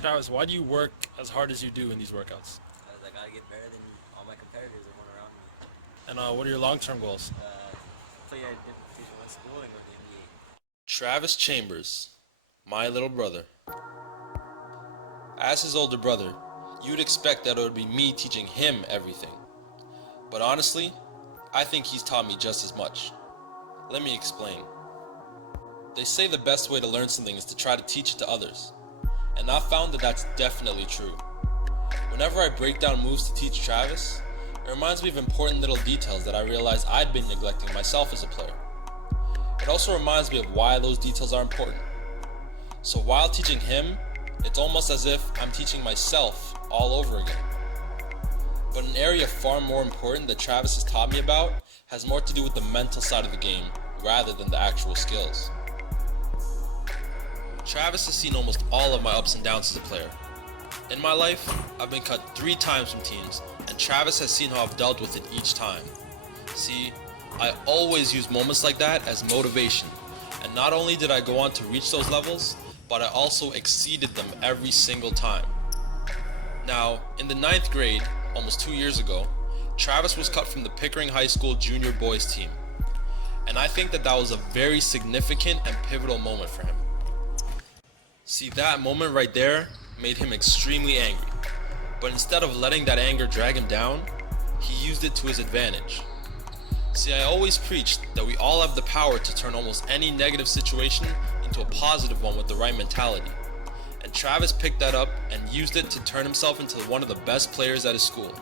Travis, why do you work as hard as you do in these workouts? Because I gotta get better than all my competitors and one around me. And what are your long-term goals? Play at Division One school and go to the NBA. Travis Chambers, my little brother. As his older brother, you'd expect that it would be me teaching him everything. But honestly, I think he's taught me just as much. Let me explain. They say the best way to learn something is to try to teach it to others. And I've found that that's definitely true. Whenever I break down moves to teach Travis, it reminds me of important little details that I realized I'd been neglecting myself as a player. It also reminds me of why those details are important. So while teaching him, it's almost as if I'm teaching myself all over again. But an area far more important that Travis has taught me about has more to do with the mental side of the game rather than the actual skills. Travis has seen almost all of my ups and downs as a player. In my life, I've been cut 3 times from teams, and Travis has seen how I've dealt with it each time. See, I always use moments like that as motivation, and not only did I go on to reach those levels, but I also exceeded them every single time. Now, in the 9th grade, almost 2 years ago, Travis was cut from the Pickering High School junior boys team. And I think that was a very significant and pivotal moment for him. See, that moment right there made him extremely angry. But instead of letting that anger drag him down, he used it to his advantage. See, I always preached that we all have the power to turn almost any negative situation into a positive one with the right mentality. And Travis picked that up and used it to turn himself into one of the best players at his school.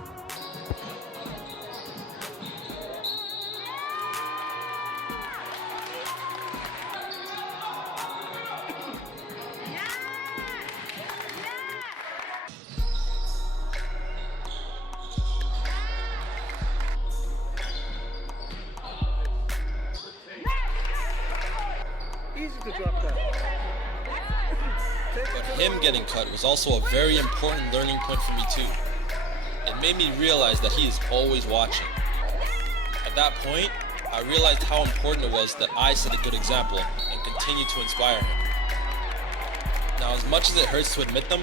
Easy to drop that. But him getting cut was also a very important learning point for me too. It made me realize that he is always watching. At that point, I realized how important it was that I set a good example and continue to inspire him. Now, as much as it hurts to admit them,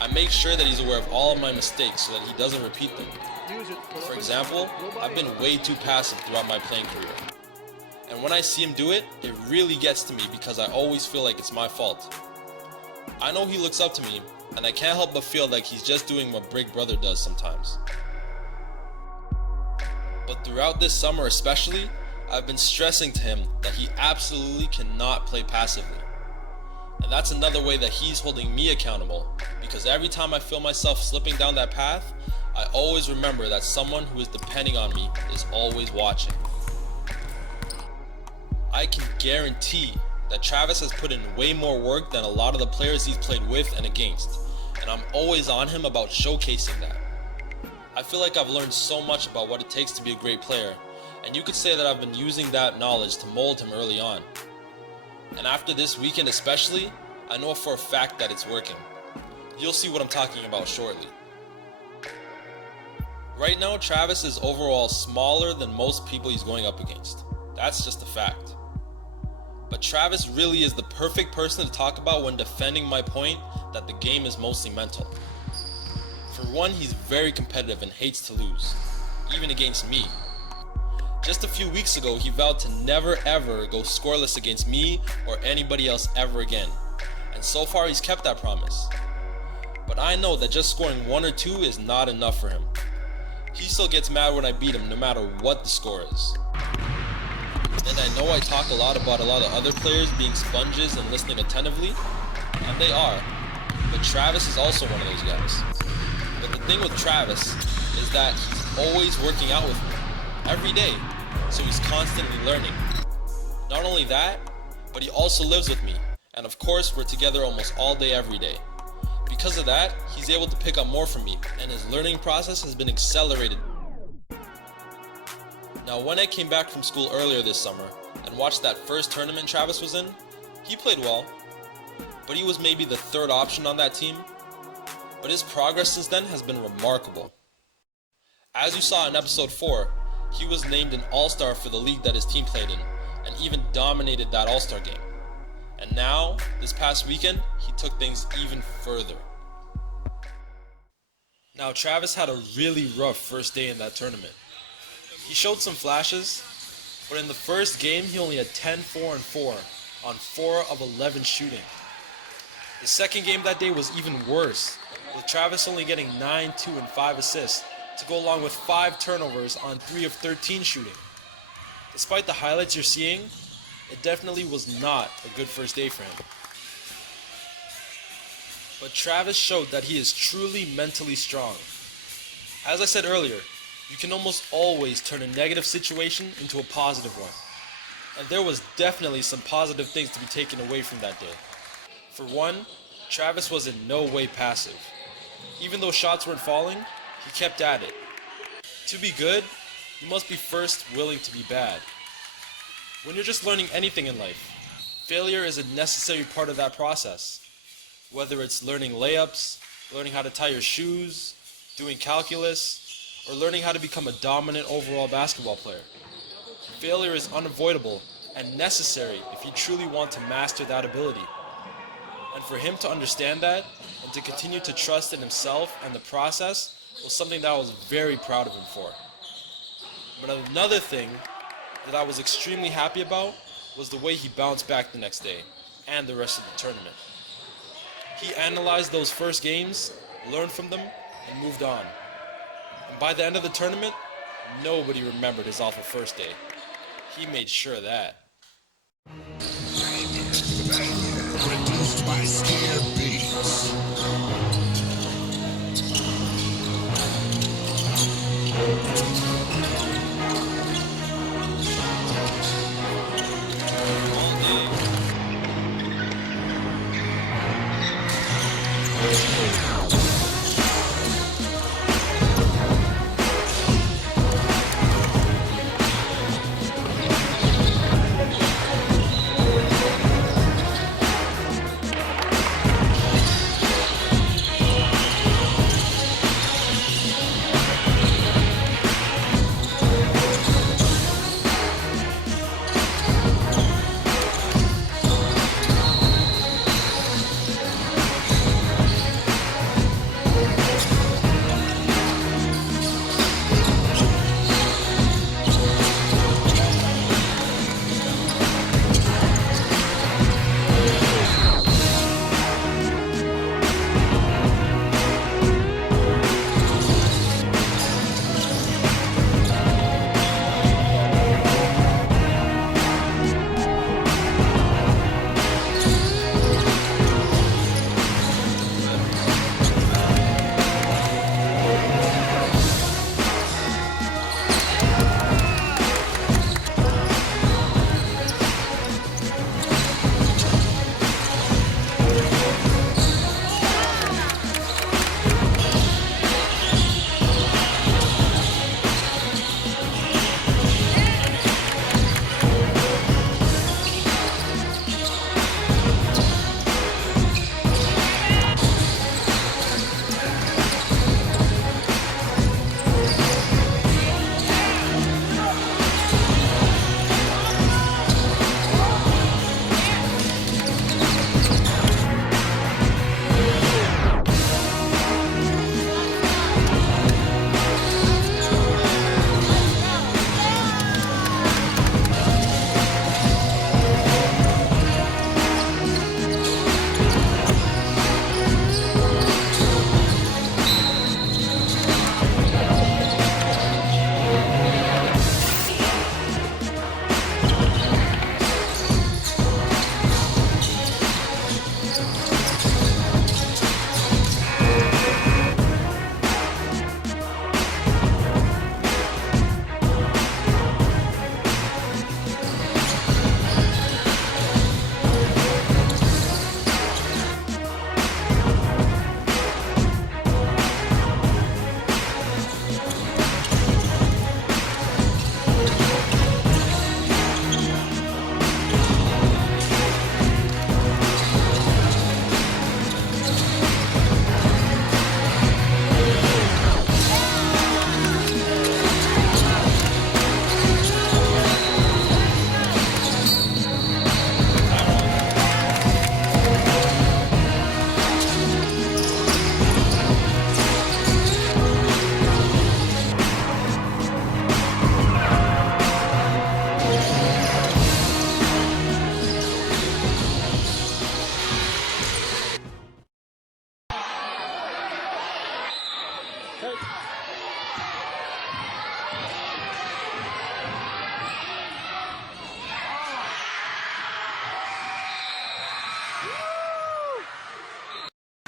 I make sure that he's aware of all of my mistakes so that he doesn't repeat them. For example, I've been way too passive throughout my playing career. And when I see him do it, it really gets to me because I always feel like it's my fault. I know he looks up to me, and I can't help but feel like he's just doing what Big Brother does sometimes. But throughout this summer especially, I've been stressing to him that he absolutely cannot play passively. And that's another way that he's holding me accountable, because every time I feel myself slipping down that path, I always remember that someone who is depending on me is always watching. I can guarantee that Travis has put in way more work than a lot of the players he's played with and against, and I'm always on him about showcasing that. I feel like I've learned so much about what it takes to be a great player, and you could say that I've been using that knowledge to mold him early on. And after this weekend especially, I know for a fact that it's working. You'll see what I'm talking about shortly. Right now, Travis is overall smaller than most people he's going up against. That's just a fact. But Travis really is the perfect person to talk about when defending my point that the game is mostly mental. For one, he's very competitive and hates to lose, even against me. Just a few weeks ago, he vowed to never ever go scoreless against me or anybody else ever again. And so far, he's kept that promise. But I know that just scoring 1 or 2 is not enough for him. He still gets mad when I beat him no matter what the score is. And I know I talk a lot about a lot of other players being sponges and listening attentively, and they are, but Travis is also one of those guys. But the thing with Travis is that he's always working out with me, every day, so he's constantly learning. Not only that, but he also lives with me, and of course we're together almost all day every day. Because of that, he's able to pick up more from me, and his learning process has been accelerated. Now, when I came back from school earlier this summer and watched that first tournament Travis was in, he played well, but he was maybe the 3rd option on that team. But his progress since then has been remarkable. As you saw in episode 4, he was named an All-Star for the league that his team played in, and even dominated that All-Star game. And now, this past weekend, he took things even further. Now, Travis had a really rough first day in that tournament. He showed some flashes, but in the first game he only had 10, 4, and 4 on 4 of 11 shooting. The second game that day was even worse, with Travis only getting 9, 2, and 5 assists to go along with 5 turnovers on 3 of 13 shooting. Despite the highlights you're seeing, it definitely was not a good first day for him. But Travis showed that he is truly mentally strong. As I said earlier, you can almost always turn a negative situation into a positive one. And there was definitely some positive things to be taken away from that day. For one, Travis was in no way passive. Even though shots weren't falling, he kept at it. To be good, you must be first willing to be bad. When you're just learning anything in life, failure is a necessary part of that process. Whether it's learning layups, learning how to tie your shoes, doing calculus, or learning how to become a dominant overall basketball player. Failure is unavoidable and necessary if you truly want to master that ability. And for him to understand that and to continue to trust in himself and the process was something that I was very proud of him for. But another thing that I was extremely happy about was the way he bounced back the next day and the rest of the tournament. He analyzed those first games, learned from them, and moved on. And by the end of the tournament, nobody remembered his awful first day. He made sure of that. Produced by Scare Beats.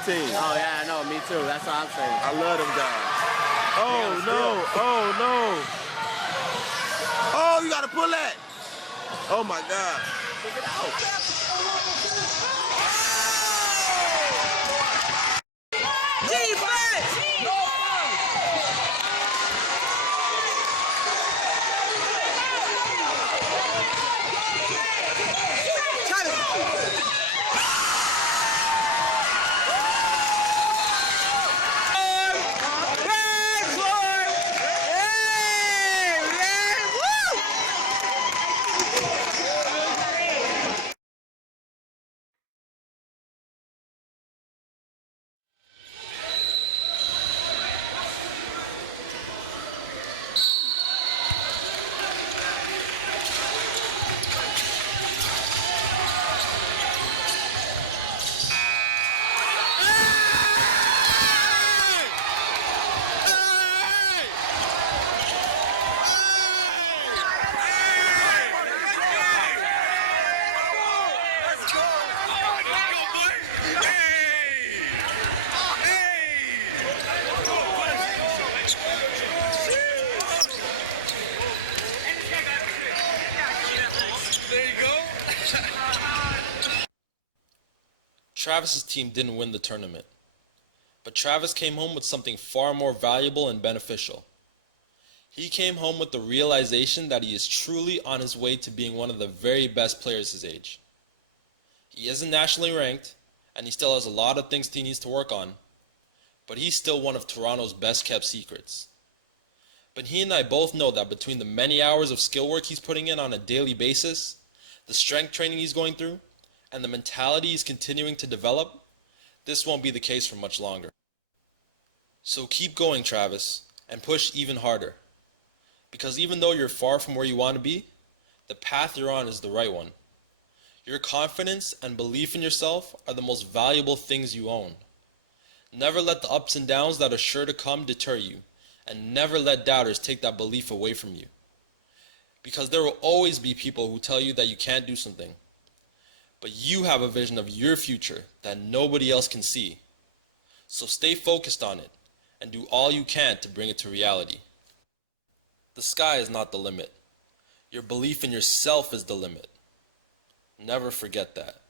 team. Oh, yeah, I know. Me too. That's what I'm saying. I love them guys. Oh, no. Oh, no. Oh, you got to pull that. Oh, my God. Look it out. Travis's team didn't win the tournament, but Travis came home with something far more valuable and beneficial. He came home with the realization that he is truly on his way to being one of the very best players his age. He isn't nationally ranked, and he still has a lot of things he needs to work on, but he's still one of Toronto's best kept secrets. But he and I both know that between the many hours of skill work he's putting in on a daily basis, the strength training he's going through, and the mentality he's continuing to develop, this won't be the case for much longer. So keep going, Travis, and push even harder. Because even though you're far from where you want to be, the path you're on is the right one. Your confidence and belief in yourself are the most valuable things you own. Never let the ups and downs that are sure to come deter you, and never let doubters take that belief away from you. Because there will always be people who tell you that you can't do something. But you have a vision of your future that nobody else can see. So stay focused on it and do all you can to bring it to reality. The sky is not the limit. Your belief in yourself is the limit. Never forget that.